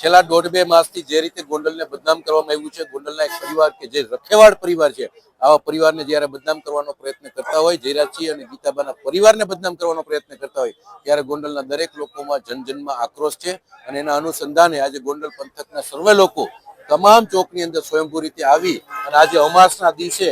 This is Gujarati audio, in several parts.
છેલ્લા 1.5-2 માસથી જે રીતે ગોંડલને બદનામ કરવામાં આવ્યું છે, ગોંડલના એક પરિવાર કે જે રખેવાળ પરિવાર છે, આવા પરિવારને જ્યારે બદનામ કરવાનો પ્રયત્ન કરતા હોય, જયરાજસિંહ અને ગીતાબાના પરિવારને બદનામ કરવાનો પ્રયત્ન કરતા હોય, ત્યારે ગોંડલના દરેક લોકોમાં જનજનમાં આક્રોશ છે. અને એના અનુસંધાને આજે ગોંડલ પંથકના સર્વે લોકો તમામ ચોકની અંદર સ્વયંભૂ રીતે આવી અને આજે અમાસના દિવસે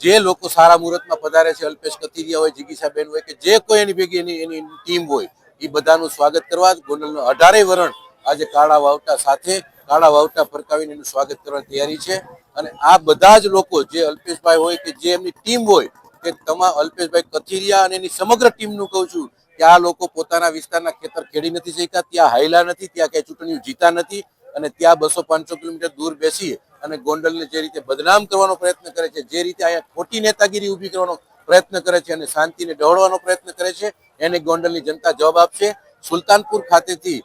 જે લોકો સારા મુહૂર્તમાં પધારે છે, અલ્પેશ કથિરિયા હોય, જિગીશાબેન હોય કે જે કોઈ એની ભેગી એની ટીમ હોય, એ બધાનું સ્વાગત કરવા ગોંડલનો 18 વરણ આજે કાળા વાવટા સાથે કાળા વાવટા ફરકાવીને એનું સ્વાગત કરવાની તૈયારી છે. અને આ બધા જ લોકો જે અલ્પેશભાઈ હોય કે જે એમની ટીમ હોય કે તમામ અલ્પેશભાઈ કથિરિયા અને એની સમગ્ર ટીમનું કહું છું કે આ લોકો પોતાના વિસ્તારના ખેતર ખેડી નથી શક્યા, ત્યાં હાયલા નથી, ત્યાં કઈ ચૂંટણીઓ જીતા નથી અને ત્યાં 200-500 કિલોમીટર દૂર બેસી અને ગોંડલને જે રીતે બદનામ કરવાનો પ્રયત્ન કરે છે, જે રીતે અહીંયા ખોટી નેતાગીરી ઊભી કરવાનો પ્રયત્ન કરે છે અને શાંતિને ડહોળવાનો પ્રયત્ન કરે છે, એને ગોંડલની જનતા જવાબ આપશે. સુલતાનપુર ખાતેથી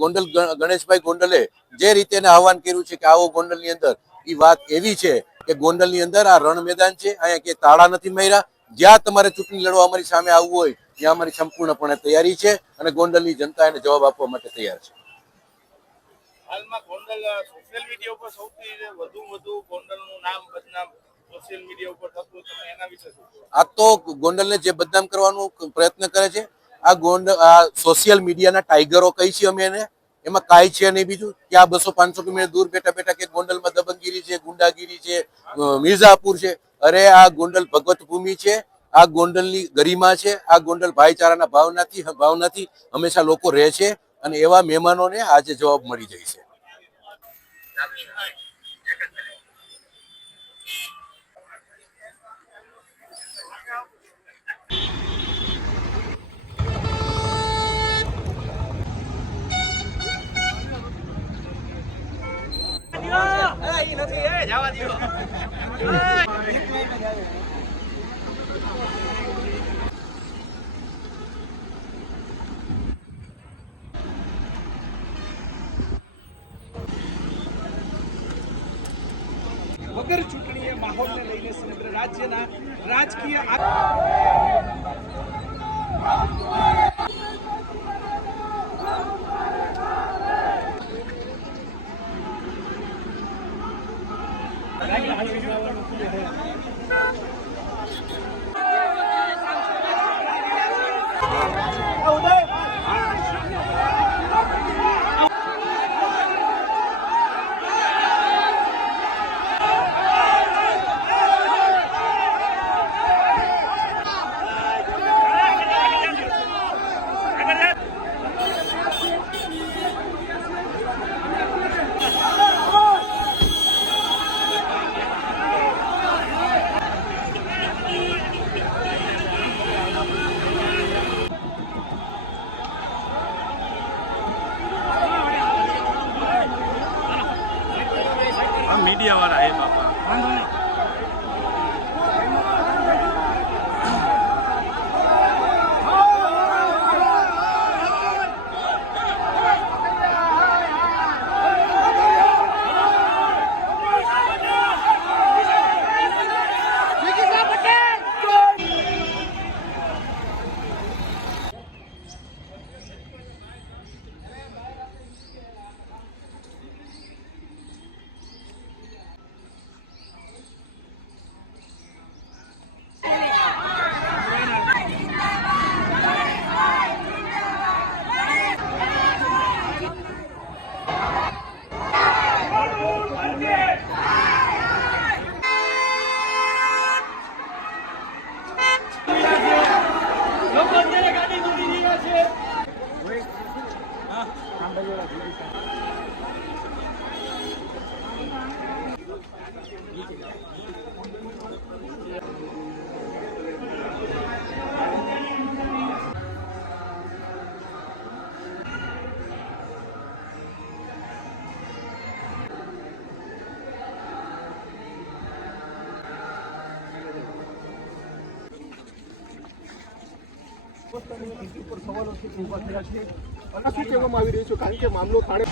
ગોંડલ ગણેશભાઈ ગોંડલે જે રીતે એને આહવાન કર્યું છે કે આવો ગોંડલની અંદર, એ વાત એવી છે કે ગોંડલની અંદર આ રણ મેદાન છે, અહીંયા કે તાળા નથી માર્યા. જ્યાં તમારે ચૂંટણી લડવા અમારી સામે આવવું હોય ત્યાં અમારી સંપૂર્ણપણે તૈયારી છે અને ગોંડલની જનતા એને જવાબ આપવા માટે તૈયાર છે. હાલમાં ગોંડલ સોશિયલ મીડિયા ઉપર સૌથી વધુ ગોંડલનું નામ બદનામ સોશિયલ મીડિયા ઉપર થતું, તમે એના વિશે શું? આ તો ગોંડલને જે બદનામ કરવાનો પ્રયત્ન કરે છે, આ સોશિયલ મીડિયાના ટાઈગરો કહી છે અમે એને, એમાં કાંઈ છે નહીં બીજું. ત્યાં 200-500 કિલોમીટર દૂર બેઠા બેઠા કે ગોંડલમાં દબંગગીરી છે, ગુંડાગીરી છે, મિર્ઝાપુર છે. અરે આ ગોંડલ ભગવત ભૂમિ છે, આ ગોંડલની ગરિમા છે, આ ગોંડલ ભાઈચારાના ભાવનાથી હંમેશા લોકો રહે છે અને એવા મહેમાનોને આજે જવાબ મળી જાય છે. વગર ચૂંટણીએ માહોલને લઈને સમગ્ર રાજ્યના રાજકીય मीडिया वाला है बाबा। સવાલો ઉભા થયા છે અને શું કહેવામાં આવી રહ્યું છે, કારણ કે મામલો થાળે